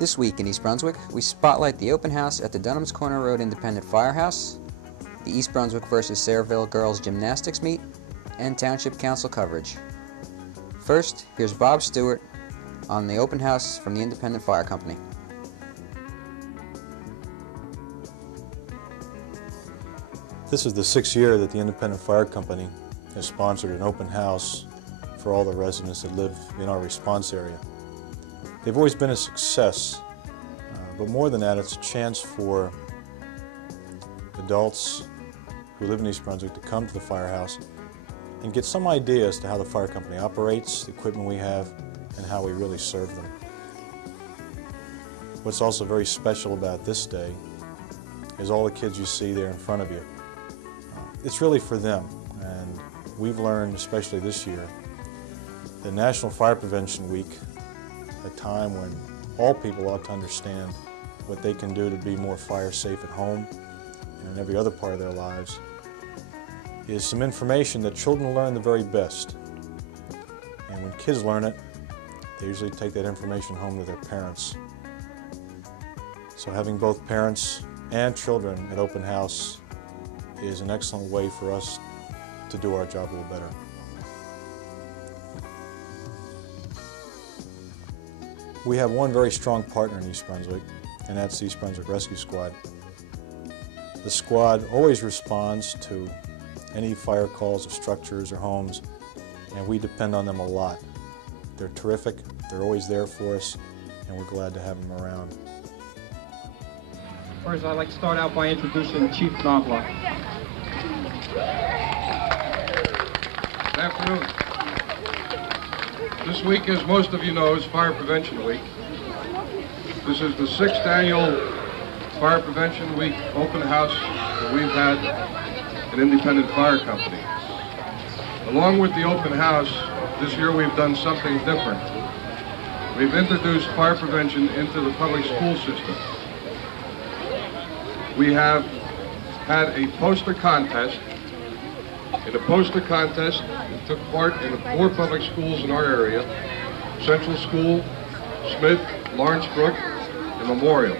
This week in East Brunswick, we spotlight the open house at the Dunham's Corner Road Independent Firehouse, the East Brunswick vs. Sayreville Girls Gymnastics meet, and Township Council coverage. First, here's Bob Stewart on the open house from the Independent Fire Company. This is the 6th year that the Independent Fire Company has sponsored an open house for all the residents that live in our response area. They've always been a success, but more than that, it's a chance for adults who live in East Brunswick to come to the firehouse and get some idea as to how the fire company operates, the equipment we have, and how we really serve them. What's also very special about this day is all the kids you see there in front of you. It's really for them, and we've learned, especially this year, that National Fire Prevention Week, a time when all people ought to understand what they can do to be more fire safe at home and in every other part of their lives, is some information that children learn the very best. And when kids learn it, they usually take that information home to their parents. So having both parents and children at open house is an excellent way for us to do our job a little better. We have one very strong partner in East Brunswick, and that's the East Brunswick Rescue Squad. The squad always responds to any fire calls of structures or homes, and we depend on them a lot. They're terrific, they're always there for us, and we're glad to have them around. First, I'd like to start out by introducing Chief Knobloch. Good afternoon. This week, as most of you know, is Fire Prevention Week. This is the 6th annual Fire Prevention Week open house that we've had at Independent Fire Company. Along with the open house, this year we've done something different. We've introduced fire prevention into the public school system. We have had a poster contest. In the poster contest, we took part in the 4 public schools in our area: Central School, Smith, Lawrence Brook, and Memorial.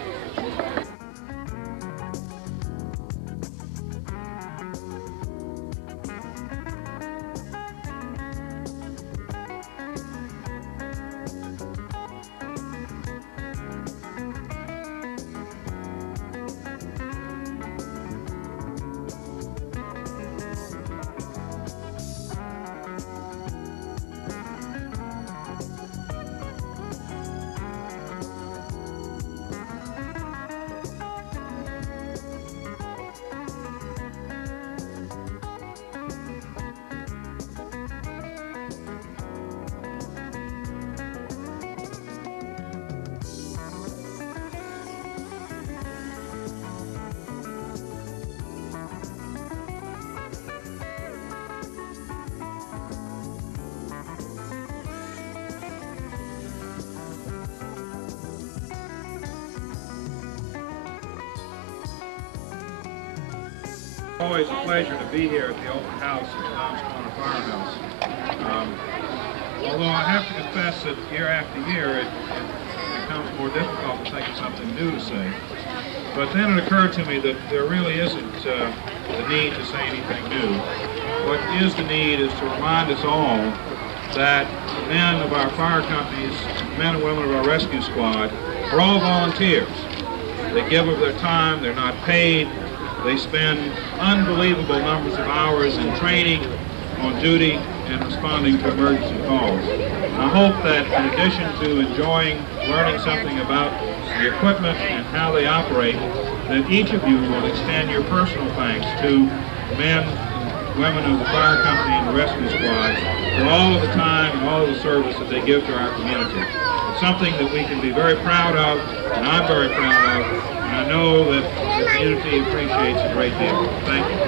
Always a pleasure to be here at the open house at the Dunham's Corner Firehouse. Although I have to confess that year after year it becomes more difficult to think of something new to say. But then it occurred to me that there really isn't the need to say anything new. What is the need is to remind us all that men of our fire companies, men and women of our rescue squad, are all volunteers. They give of their time, they're not paid. They spend unbelievable numbers of hours in training, on duty, and responding to emergency calls. And I hope that in addition to enjoying learning something about the equipment and how they operate, that each of you will extend your personal thanks to men and women of the fire company and the rescue squad for all of the time and all of the service that they give to our community. It's something that we can be very proud of, and I'm very proud of, and I know that the community appreciates a great deal. Thank you.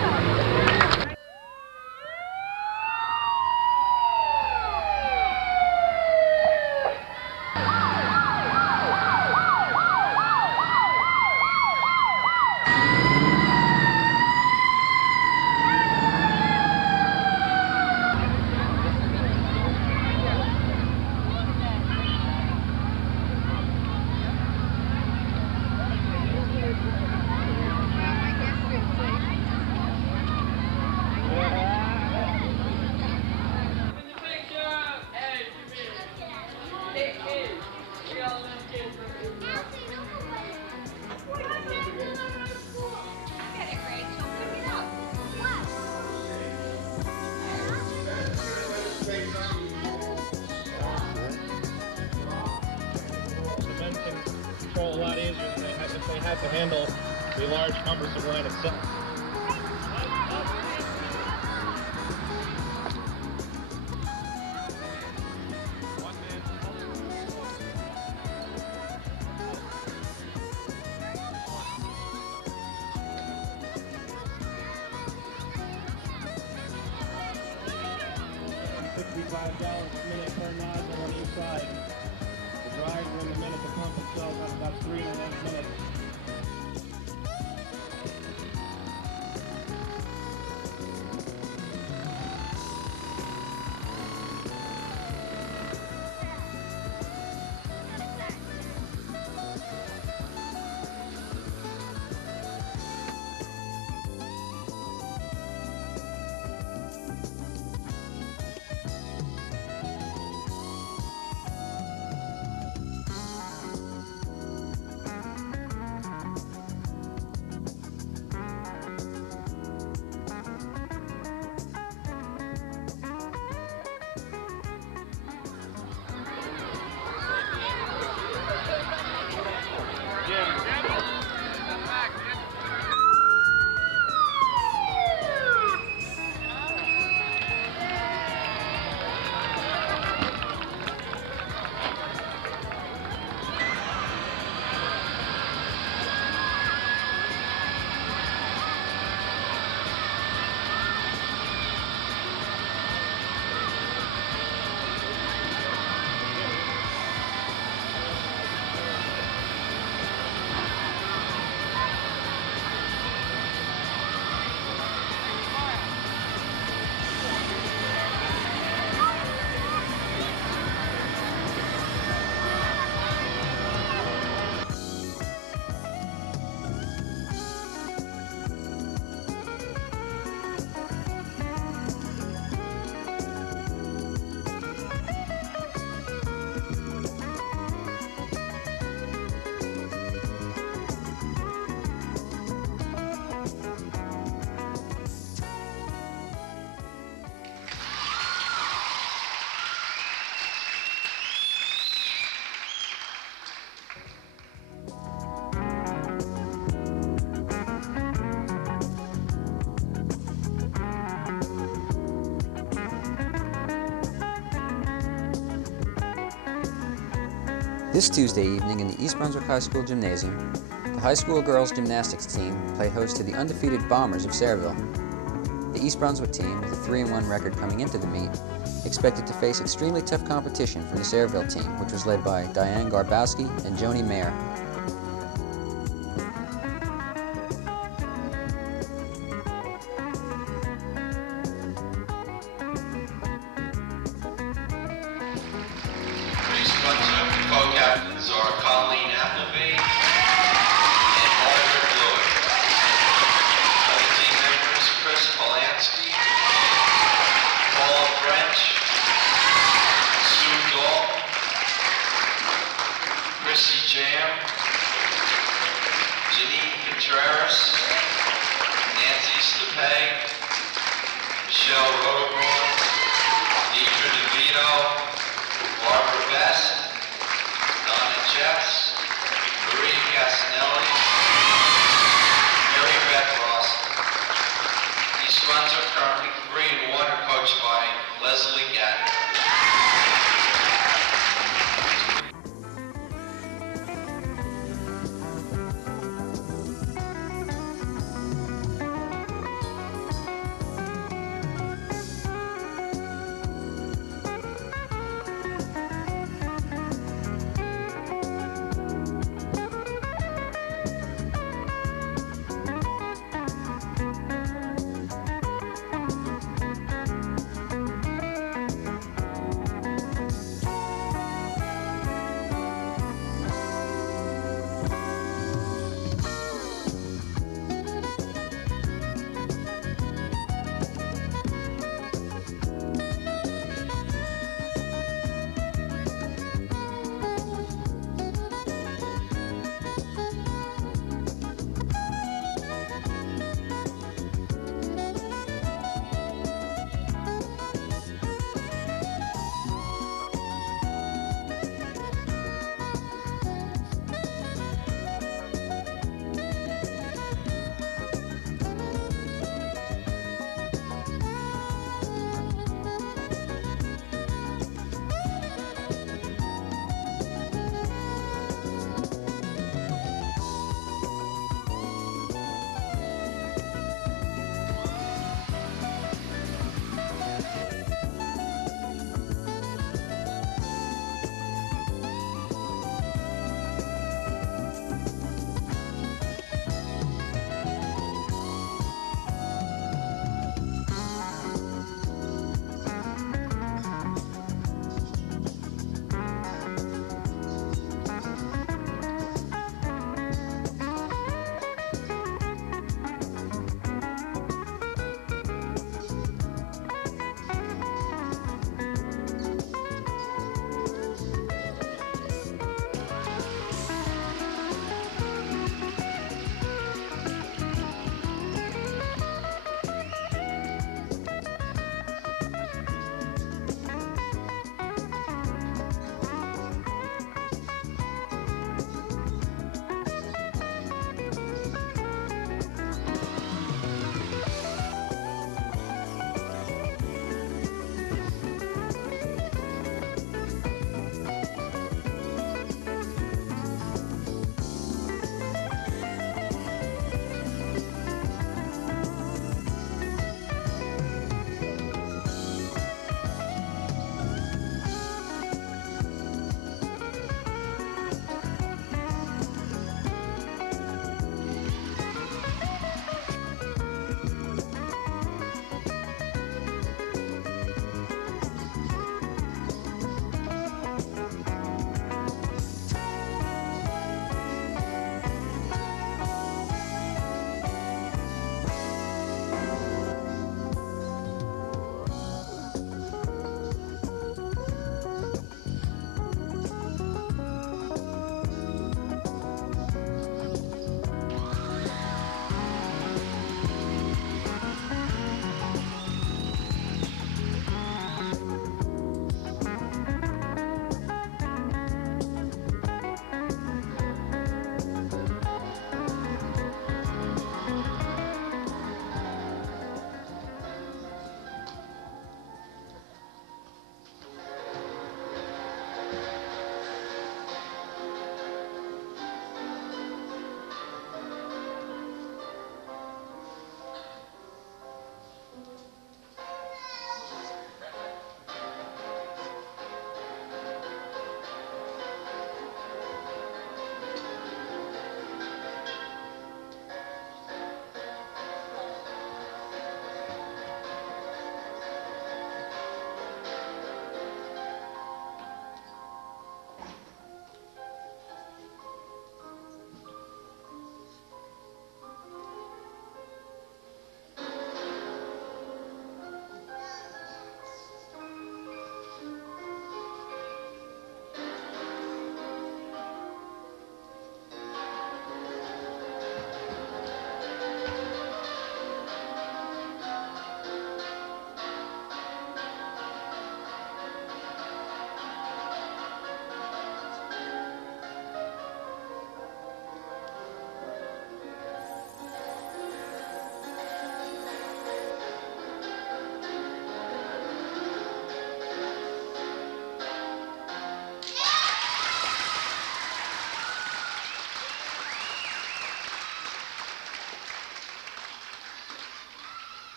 The men can control a lot easier than if they had to handle the large cumbersome line itself. $65 a minute per nozzle on each side. The driver in the minute to pump itself at about 3.5 minutes. This Tuesday evening in the East Brunswick High School Gymnasium, the high school girls gymnastics team play host to the undefeated Bombers of Sayreville. The East Brunswick team, with a 3-1 record coming into the meet, expected to face extremely tough competition from the Sayreville team, which was led by Diane Garbowski and Joni Mayer. Co-captains are Colleen Appleby and Margaret Lloyd. Other team members, Chris Polanski, Paula French, Sue Dalton, Chrissy Jam, Janine Contreras, Nancy Stepay, Michelle Rodeborn, Deidre DeVito, Barbara Best, Donna Jeffs, Marie Casanelli, Mary Beth Ross. East Brunswick currently 3-1 are coached by Leslie Gatton.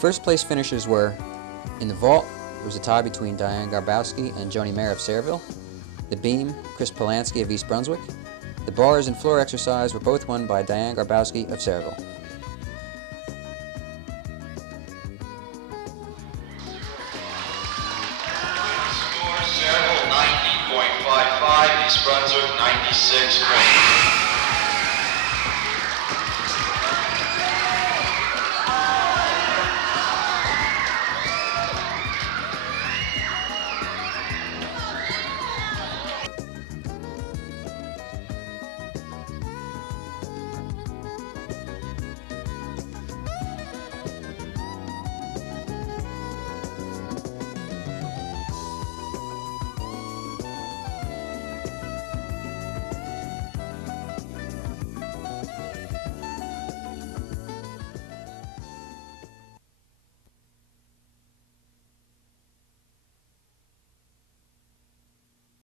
first place finishers were, in the vault, it was a tie between Diane Garbowski and Joni Mayer of Sayreville. The beam, Chris Polanski of East Brunswick. The bars and floor exercise were both won by Diane Garbowski of Sayreville. Score Sayreville 90.55, East Brunswick 96.8.